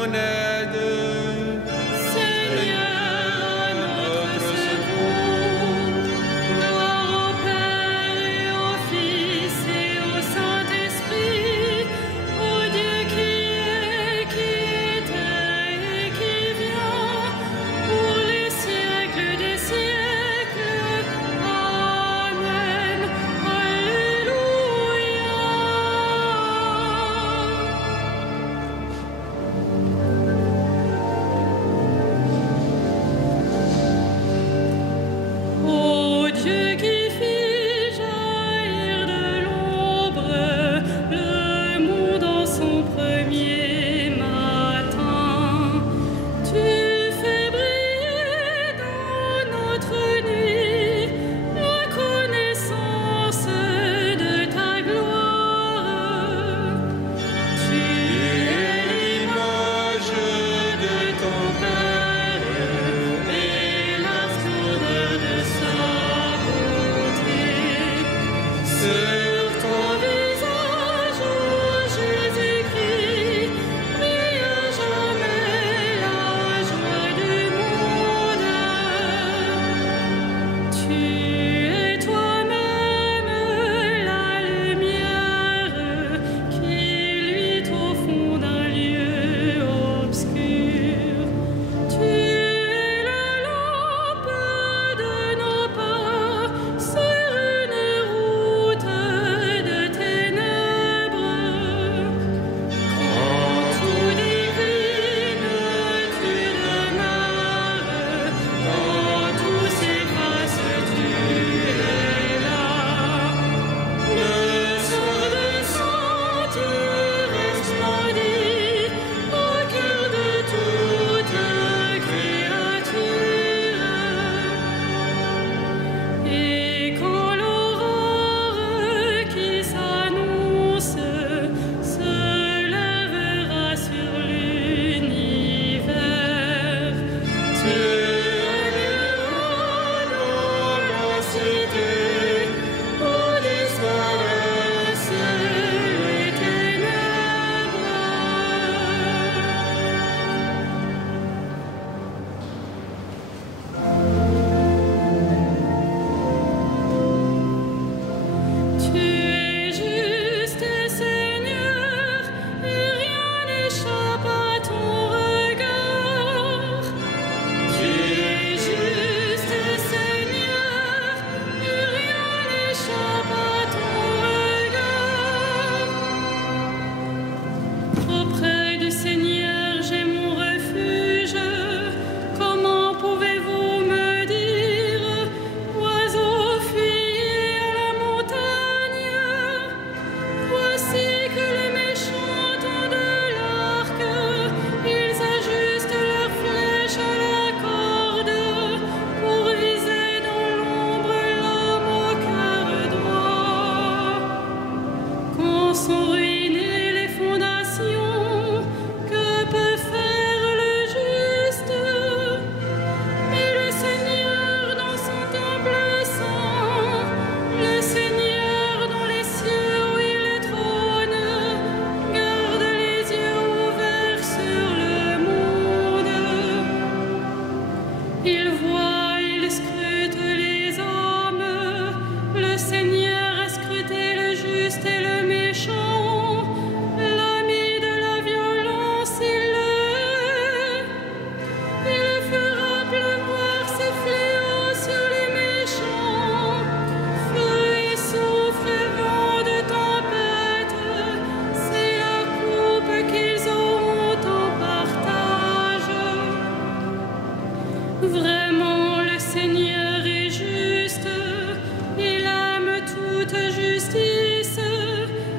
mon aide. Seigneur, à notre secours. Gloire au Père et au Fils et au Saint-Esprit, au Dieu qui est, qui était et qui vient, pour les siècles des siècles. Amen. Alléluia. Ô Dieu qui fit jaillir de l'ombre le monde en son premier matin, tu fais briller dans notre nuit la connaissance de ta gloire. Tu es L'image de ton Père et la splendeur de sa beauté. Sur ton visage, ô Jésus-Christ, brille à jamais la joie du monde. Tu es toi-même la lumière qui luit au fond d'un lieu obscur. Tu es la lampe de nos pas sur une route de ténèbres. Quand tout décline, tu demeures. Quand tout s'efface, tu es là. Le sang de sang, tu resplendis au cœur de toute créature. Et quand l'aurore qui s'annonce se lèvera sur l'univers, tu allumeras dans la cité où disparaissent les ténèbres. Tu es juste, Seigneur, et rien n'échappe à ton regard. Tu es juste, Seigneur, et rien n'échappe à ton regard. Auprès du Seigneur, j'ai mon refuge. Comment pouvez-vous me dire, oiseaux, fuyez à la montagne? Voici que les méchants tendent l'arc, ils ajustent leurs flèches à la corde pour viser dans l'ombre l'homme au cœur droit. Quand sont ruinées les fondations, que peut faire le juste? Mais le Seigneur dans son temple saint, le Seigneur dans les cieux où il trône, garde les yeux ouverts sur le monde. Il voit, il scrute les hommes. Le Seigneur a scruté le juste et le méchant. L'ami de la violence, il le hait. Il fera pleuvoir ses fléaux sur les méchants. Feu et souffle et vent de tempête, c'est la coupe qu'ils auront en partage. Vraiment, le Seigneur est juste, il aime toute justice.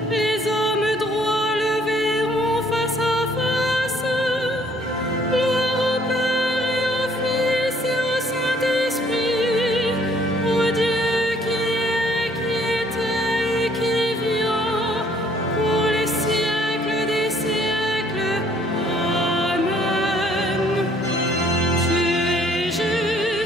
Les hommes droits le verront face à face. Gloire au Père et au Fils et au Saint-Esprit, au Dieu qui est, qui était et qui vient, pour les siècles des siècles. Amen. Tu es juste.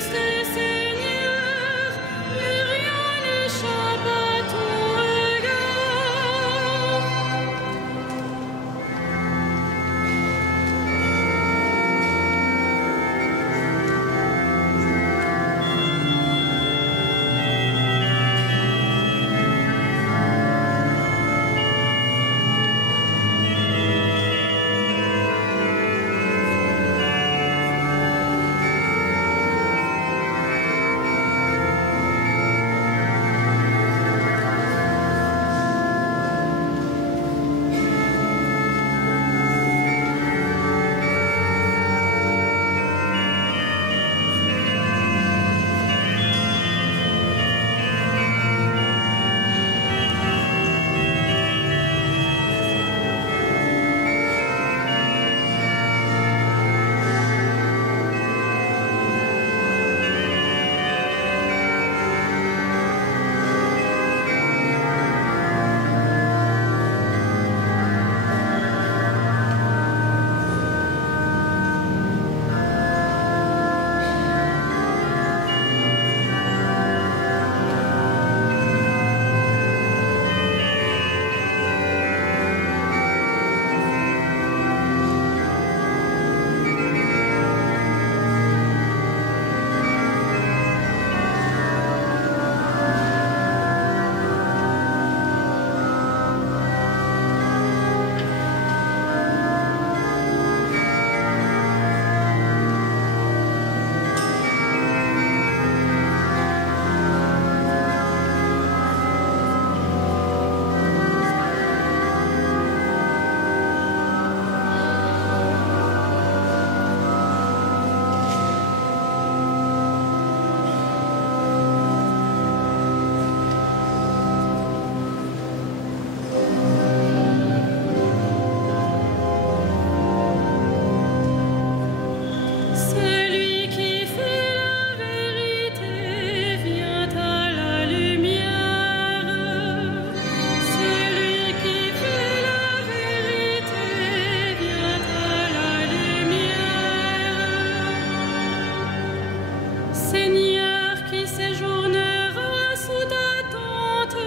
Seigneur qui séjournera sous ta tente,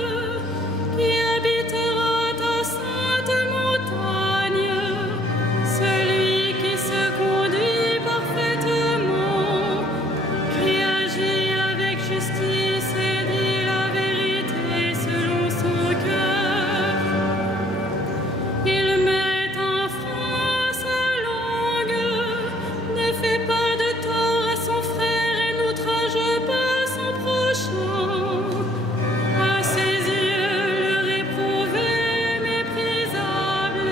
qui habitera ta sainte montagne, celui qui se conduit parfaitement, qui agit avec justice et dit la vérité selon son cœur. Il met en frein sa langue, ne fait pas de tort à son frère et n'outrage pas son prochain. À ses yeux, le réprouvé est méprisable,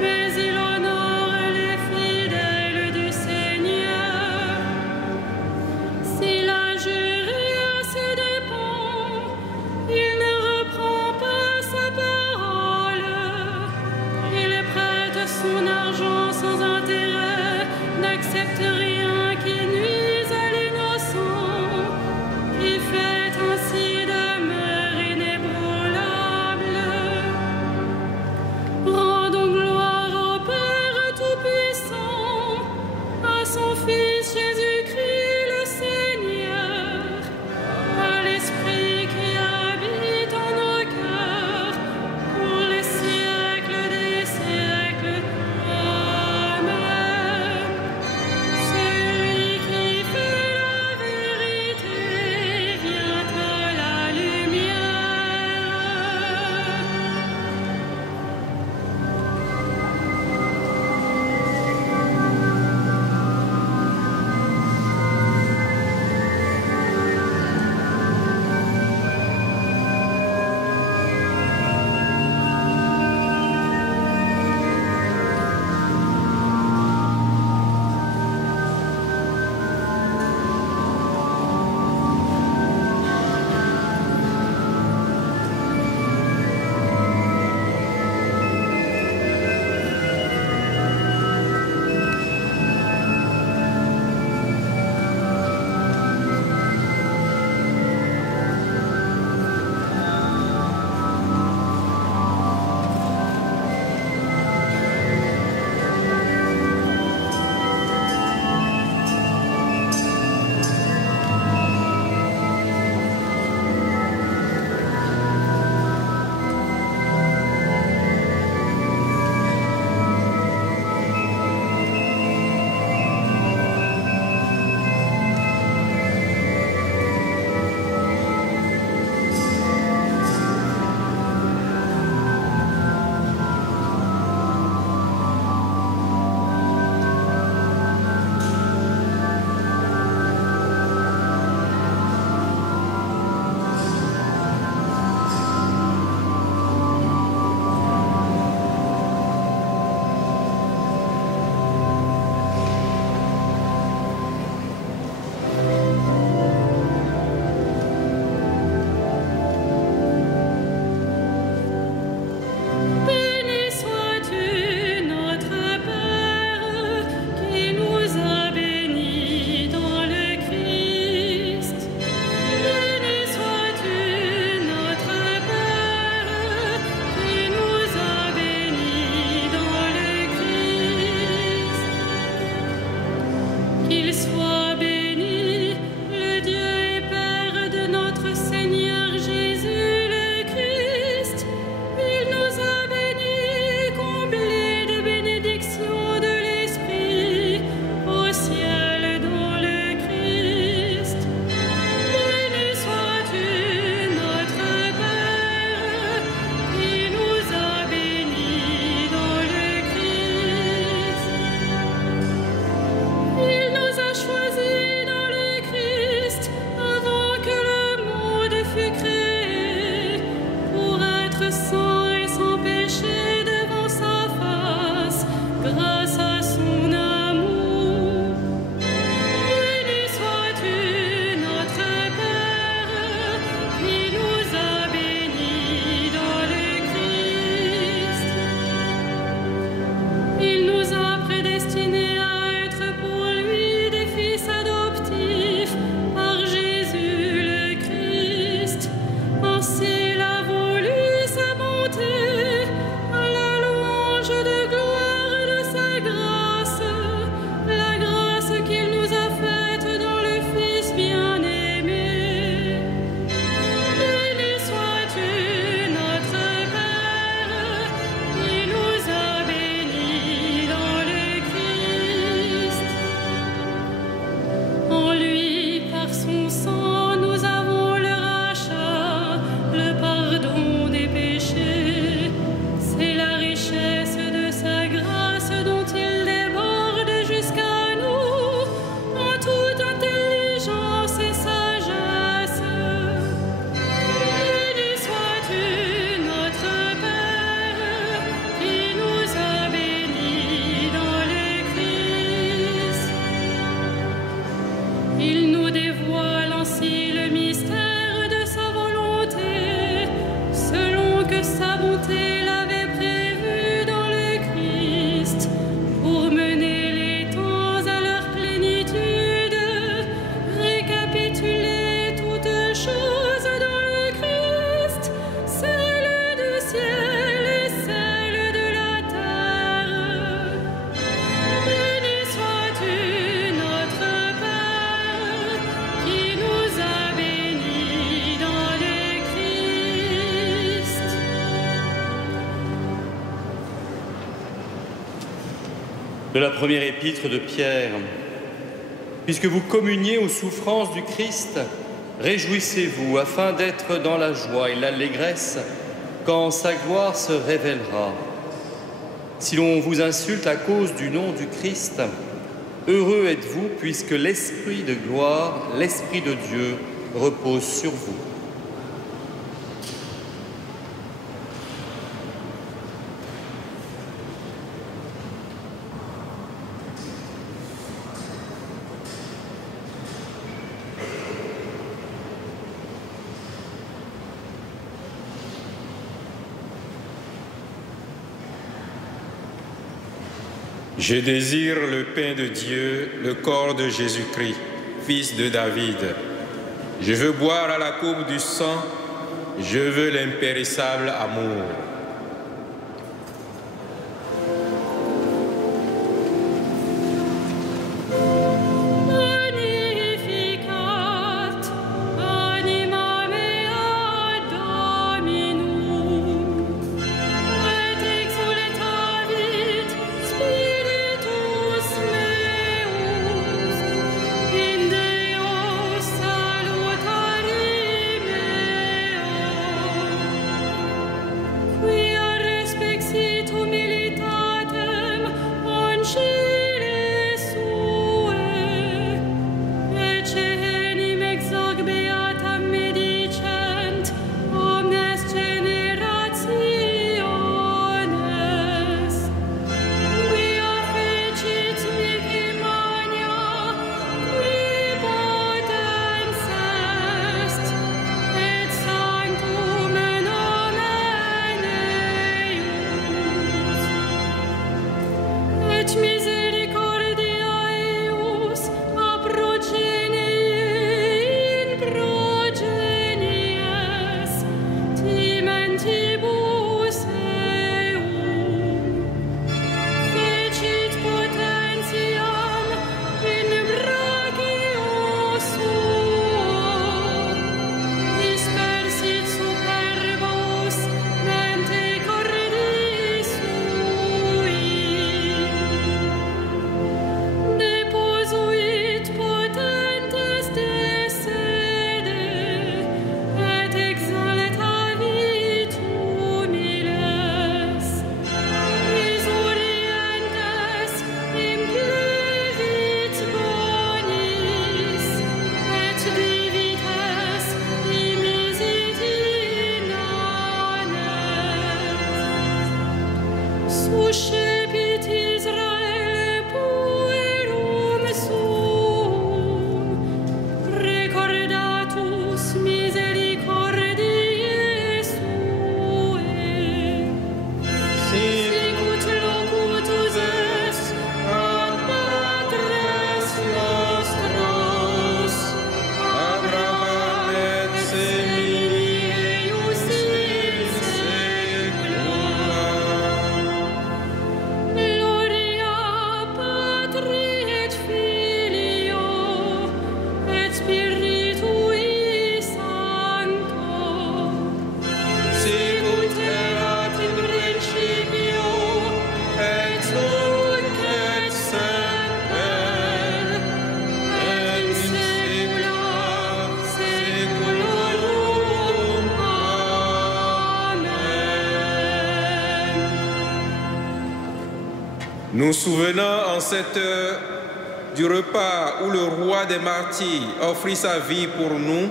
mais il honore les fidèles du Seigneur. S'il a juré à ses dépens, il ne reprend pas sa parole. Il prête son argent sans intérêt, n'accepte rien qui nuise à l'innocent, qui fait ainsi demeure inébranlable. Rendons gloire au Père Tout-Puissant, à son Fils Jésus-Christ le Seigneur, à l'Esprit qui habite en nos cœurs, pour les siècles des siècles. Amen. De la première épître de Pierre. Puisque vous communiez aux souffrances du Christ, réjouissez-vous afin d'être dans la joie et l'allégresse quand sa gloire se révélera. Si l'on vous insulte à cause du nom du Christ, heureux êtes-vous puisque l'Esprit de gloire, l'Esprit de Dieu repose sur vous. Je désire le pain de Dieu, le corps de Jésus-Christ, fils de David. Je veux boire à la coupe du sang, je veux l'impérissable amour. Nous souvenons en cette heure du repas où le roi des martyrs offrit sa vie pour nous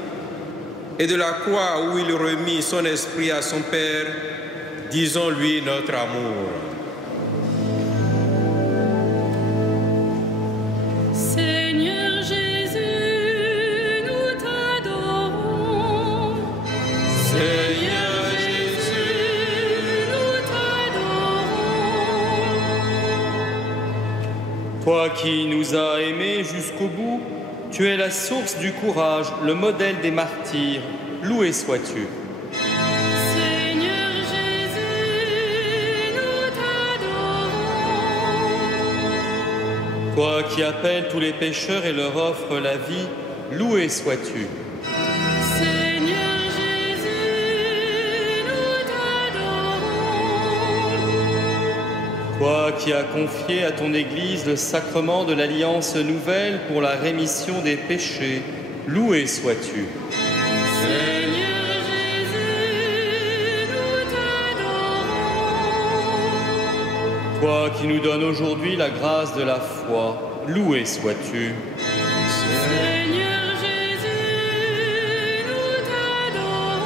et de la croix où il remit son esprit à son Père, disons-lui notre amour. Seigneur Jésus, nous t'adorons. Seigneur Jésus, nous t'adorons. Toi qui nous as aimés jusqu'au bout, tu es la source du courage, le modèle des martyrs. Loué sois-tu. Seigneur Jésus, nous t'adorons. Toi qui appelles tous les pécheurs et leur offres la vie, loué sois-tu. Seigneur Jésus, nous t'adorons. Toi qui as confié à ton Église le sacrement de l'Alliance nouvelle pour la rémission des péchés, loué sois-tu. Seigneur Jésus, nous t'adorons. Toi qui nous donnes aujourd'hui la grâce de la foi, loué sois-tu. Seigneur Jésus, nous t'adorons.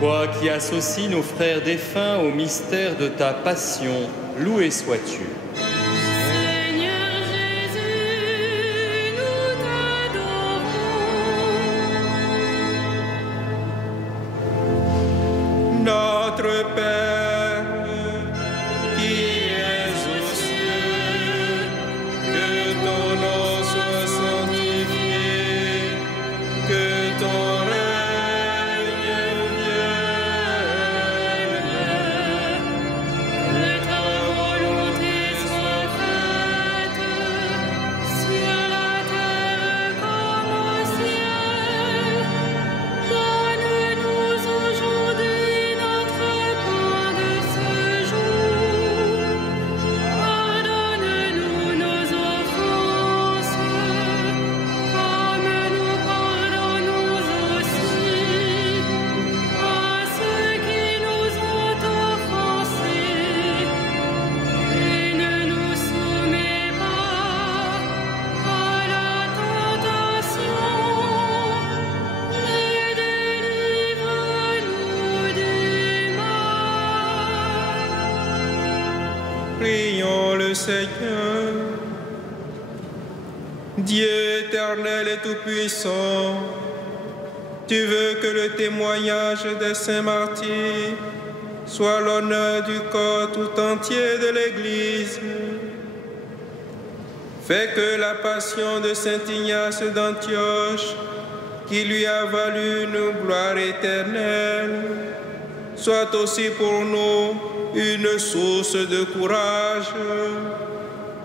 Toi qui associes nos frères défunts au mystère de ta passion, loué sois-tu. Seigneur Jésus, nous t'adorons. Notre Père, qui es aux cieux, que ton nom soit sanctifié, que ton règne vienne, Que ta volonté soit faite, sur la terre comme au ciel. Donne-nous aujourd'hui notre pain de ce jour. Pardonne-nous nos offenses, comme nous pardonnons aussi à ceux qui nous ont offensés. Et ne nous soumets pas à la tentation, mais délivre-nous du mal. prions le Seigneur. Dieu éternel et tout-puissant, tu veux que le témoignage des saints martyrs soit l'honneur du corps tout entier de l'Église. Fais que la passion de saint Ignace d'Antioche, qui lui a valu une gloire éternelle, soit aussi pour nous une source de courage.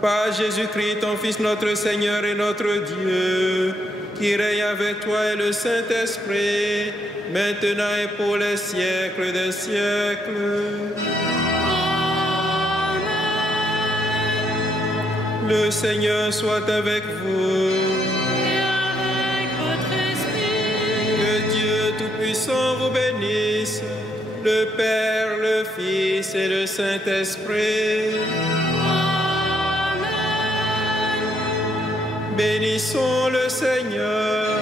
Par Jésus-Christ, ton Fils, notre Seigneur et notre Dieu, qui règne avec toi et le Saint-Esprit, maintenant et pour les siècles des siècles. Amen. Le Seigneur soit avec vous. Et avec votre esprit. Que Dieu Tout-Puissant vous bénisse, le Père, le Fils et le Saint-Esprit. Amen. Bénissons le Seigneur.